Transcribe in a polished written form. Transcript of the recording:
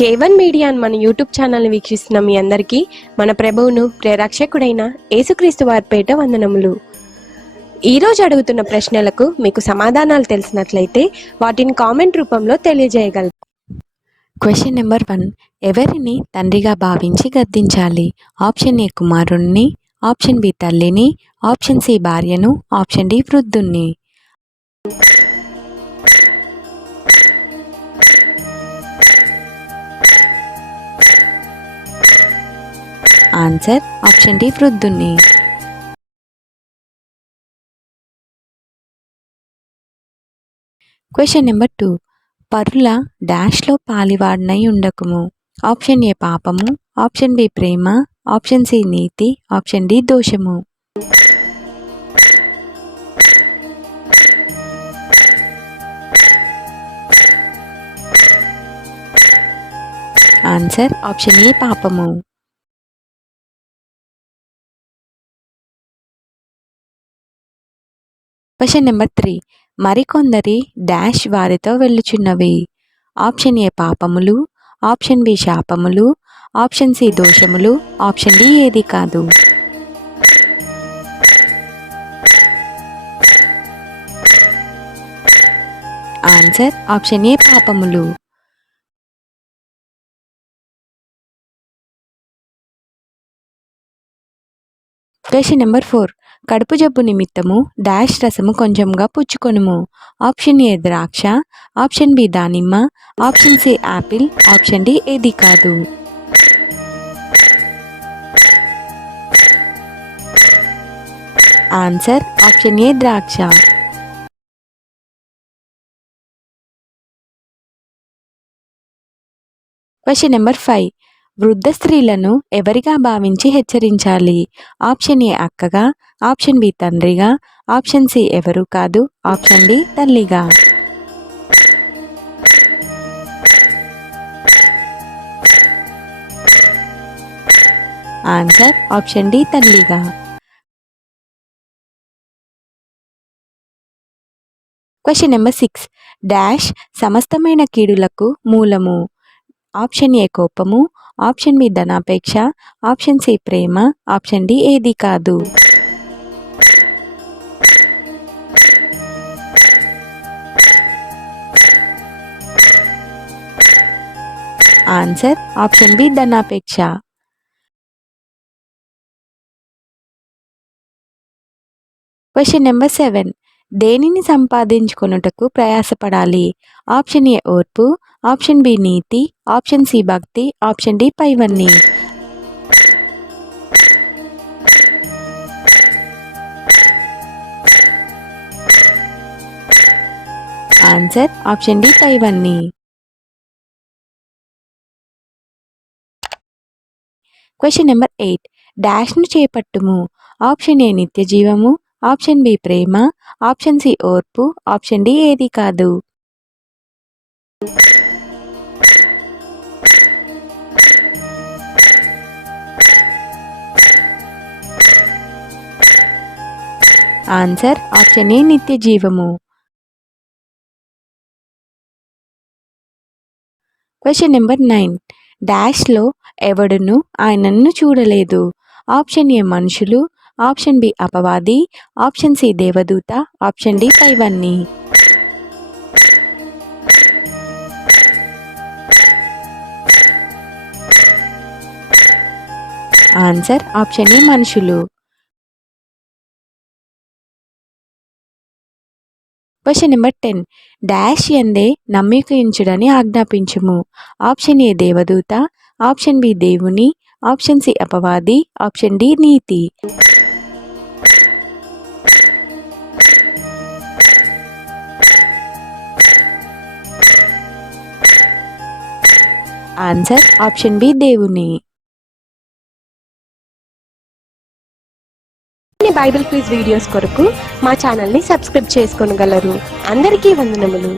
K1 media మన యూట్యూబ్ ఛానల్ని వీక్షిస్తున్న మీ అందరికీ మన ప్రభువును ప్రేరక్షకుడైన యేసుక్రీస్తు వారి పేట వందనములు. ఈరోజు అడుగుతున్న ప్రశ్నలకు మీకు సమాధానాలు తెలిసినట్లయితే వాటిని కామెంట్ రూపంలో తెలియజేయగలరు. Question number 1. ఎవరిని తండ్రిగా భావించి గద్దించాలి? ఆప్షన్ ఏ కుమారుణ్ణి, ఆప్షన్ బి తల్లిని, ఆప్షన్ సి భార్యను, ఆప్షన్ డి వృద్ధుణ్ణి. ఆన్సర్ ఆప్షన్ డి వృద్ధుణ్ణి. Question number 2. పరుల డాష్లో పాలివాడనై ఉండకుము. ఆప్షన్ ఏ పాపము, ఆప్షన్ బి ప్రేమ, ఆప్షన్ సి నీతి, ఆప్షన్ డి దోషము. ఆన్సర్ ఆప్షన్ ఏ పాపము. Question number 3. మరికొందరి డాష్ వారితో వెళ్ళుచున్నవి. ఆప్షన్ ఏ పాపములు, ఆప్షన్ బి శాపములు, ఆప్షన్ సి దోషములు, ఆప్షన్ డి ఏది కాదు. ఆన్సర్ ఆప్షన్ ఏ పాపములు. Question number 4. కడుపు జబ్బు నిమిత్తము డాష్ రసము కొంచెంగా పుచ్చుకొనుము. ఆప్షన్ ఏ ద్రాక్ష, ఆప్షన్ బి దానిమ్మ, option C apple, option D ఏది కాదు. ఆన్సర్ ఆప్షన్ ఏ ద్రాక్ష. Question number 5. వృద్ధ స్త్రీలను ఎవరిగా భావించి హెచ్చరించాలి? ఆప్షన్ ఏ అక్కగా, ఆప్షన్ బి తండ్రిగా, ఆప్షన్ సి ఎవరు కాదు, ఆప్షన్ డి తల్లిగా. ఆన్సర్ ఆప్షన్ డి తల్లిగా. Question number 6. డాష్ సమస్తమైన కీడులకు మూలము. ఆప్షన్ ఏ కోపము, ఆప్షన్ బి ధనాపేక్ష, ఆప్షన్ సి ప్రేమ, ఆప్షన్ డి ఏది కాదు. ఆన్సర్ ఆప్షన్ బి ధనాపేక్ష. Question number 7. దేనిని సంపాదించుకొనుటకు ప్రయాసపడాలి? ఆప్షన్ ఏ ఓర్పు, ఆప్షన్ బి నీతి, ఆప్షన్ సి భక్తి, ఆప్షన్ డి పైవన్నీ. ఆన్సర్ ఆప్షన్ డి పైవన్నీ. Question number 8. డాష్ను చేపట్టుము. ఆప్షన్ ఏ నిత్య జీవము, ఆప్షన్ బి ప్రేమ, ఆప్షన్ సి ఓర్పు, ఆప్షన్ డి ఏది కాదు. ఆన్సర్ ఆప్షన్ ఏ నిత్య జీవము. Question number 9. డాష్లో ఎవడును ఆయనను చూడలేదు. ఆప్షన్ ఏ మనుషులు, ఆప్షన్ బి అపవాది, ఆప్షన్ సి దేవదూత, ఆప్షన్ డి పైవన్నీ. ఆన్సర్ ఆప్షన్ ఏ మనుషులు. Question number 10. డాష్ యందే నమ్మికించుడని ఆజ్ఞాపించుము. ఆప్షన్ ఏ దేవదూత, ఆప్షన్ బి దేవుని, ఆప్షన్ సి అపవాది, ఆప్షన్ డి నీతి. ఆన్సర్ ఆప్షన్ బి దేవుని. బైబిల్ క్విజ్ వీడియోస్ కొరకు మా ఛానల్ని సబ్స్క్రైబ్ చేసుకోగలరు. అందరికీ వందనములు.